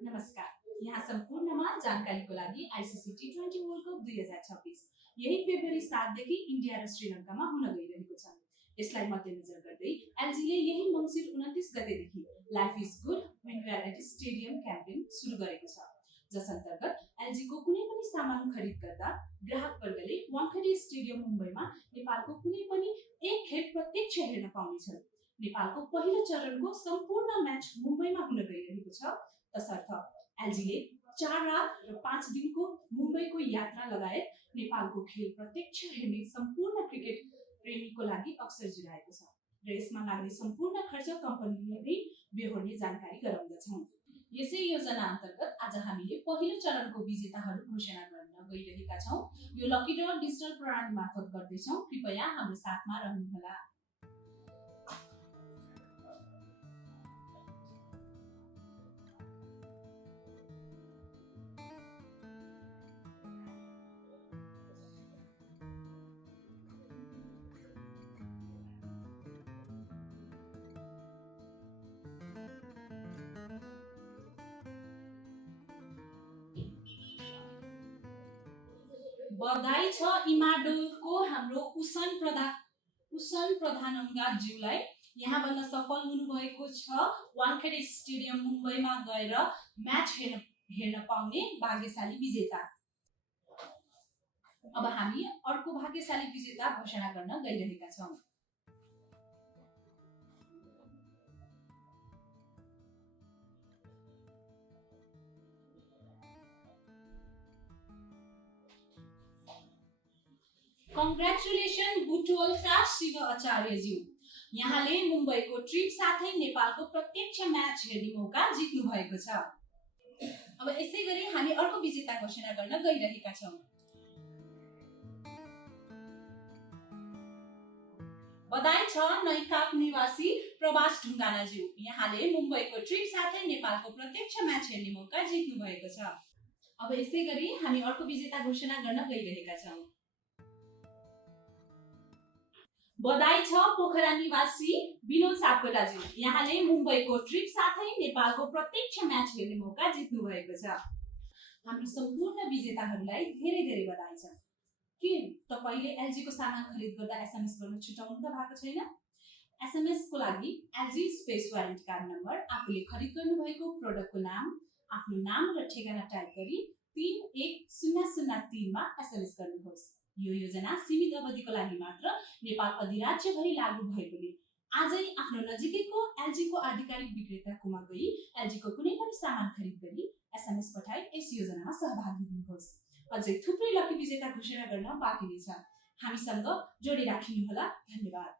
नमस्कार, यहाँ सम्पूर्णमा जानकारीको लागि आईसीसी टी20 वर्ल्ड कप 2026 यही फेब्रुअरी 7 देखि इन्डिया र श्रीलङ्कामा हुन गइरहेको छ। यसलाई मध्यनजर गर्दै एलजीले यही मङ्सिर 29 गतेदेखि life is good when we are at stadium campaign सुरु गरेको छ, जस अन्तर्गत एलजीको कुनै पनि सामान खरिद गर्दा ग्राहक वर्गले वानखेडे स्टेडियम मुम्बईमा नेपालको कुनै पनि एक खेल प्रत्यक्ष हेर्न पाउनेछन्। नेपालको पहिलो चरणको सम्पूर्ण म्याच मुम्बईमा हुन गइरहेको छ, तसर्थ एलजीले 4 रात र 5 दिनको मुम्बईको यात्रा लगायत नेपालको खेल प्रत्यक्ष हेर्ने सम्पूर्ण क्रिकेट प्रेमीको लागि अवसर जुटाएको छ र यसमा लाग्ने सम्पूर्ण खर्च कम्पनीले बेहोर्ने जानकारी गराउँदछौँ। यसै योजना अन्तर्गत आज हामीले पहिलो चरणको विजेताहरू घोषणा गर्न गइरहेका छौँ। यो लकी ड्र डिजिटल प्रणाली मार्फत गर्दैछौँ। कृपया हाम्रो साथमा रहनुहोला। बधाई छ इमाडोलको हाम्रो उसन प्रधानङ्गा ज्यूलाई। यहाँ बन्न सफल हुनुभएको छ वानखेडे स्टेडियम मुम्बईमा गएर म्याच हेर्न पाउने भाग्यशाली विजेता। अब हामी अर्को भाग्यशाली विजेता घोषणा गर्न गइरहेका छौँ। कङ्ग्रेचुलेसन बुटवलका शिव आचार्यज्यू, यहाँले मुम्बईको ट्रिप साथै नेपालको प्रत्यक्ष म्याच हेर्ने मौका जित्नु भएको छ। अब यसै गरी हामी अर्को विजेता घोषणा गर्न गइरहेका छौँ। बधाई छ नैकाप निवासी प्रवास ढुङ्गानाज्यू, यहाँले मुम्बईको ट्रिप साथै नेपालको प्रत्यक्ष म्याच हेर्ने मौका जित्नु भएको छ। अब यसै गरी हामी अर्को विजेता घोषणा गर्न गइरहेका छौँ। बधाई छ पोखरा निवासी विनोद सापकोटाज्यू, यहाँले मुम्बईको ट्रिप साथै नेपालको प्रत्यक्ष म्याच हेर्ने मौका जित्नु भएको छ। हाम्रो सम्पूर्ण विजेताहरूलाई धेरै धेरै बधाई छ। के तपाईले एलजी को सामान खरिद गर्दा एसएमएस गर्न छुटाउनु त भएको छैन? एसएमएस को लागि LG space warranty card number, आफूले खरिद गर्नुभएको प्रोडक्टको नाम, आफ्नो नाम र ठेगाना टाइप गरी 31003 मा एसएमएस गर्नुहोस्। यो योजना सीमित अवधिको लागि मात्र नेपाल अधिराज्यभरि लागू भएकोले आजै आफ्नो नजिकैको एलजी को आधिकारिक विक्रेताकोमा गई एलजी को कुनै पनि सामान खरिद गरी एसएमएस पठाई यस योजनामा सहभागी हुनुहोस्। अझै थुप्रै लकी विजेता घोषणा गर्न बाँकी नै छ। हामीसँग जोडी राखिनुहोला। धन्यवाद।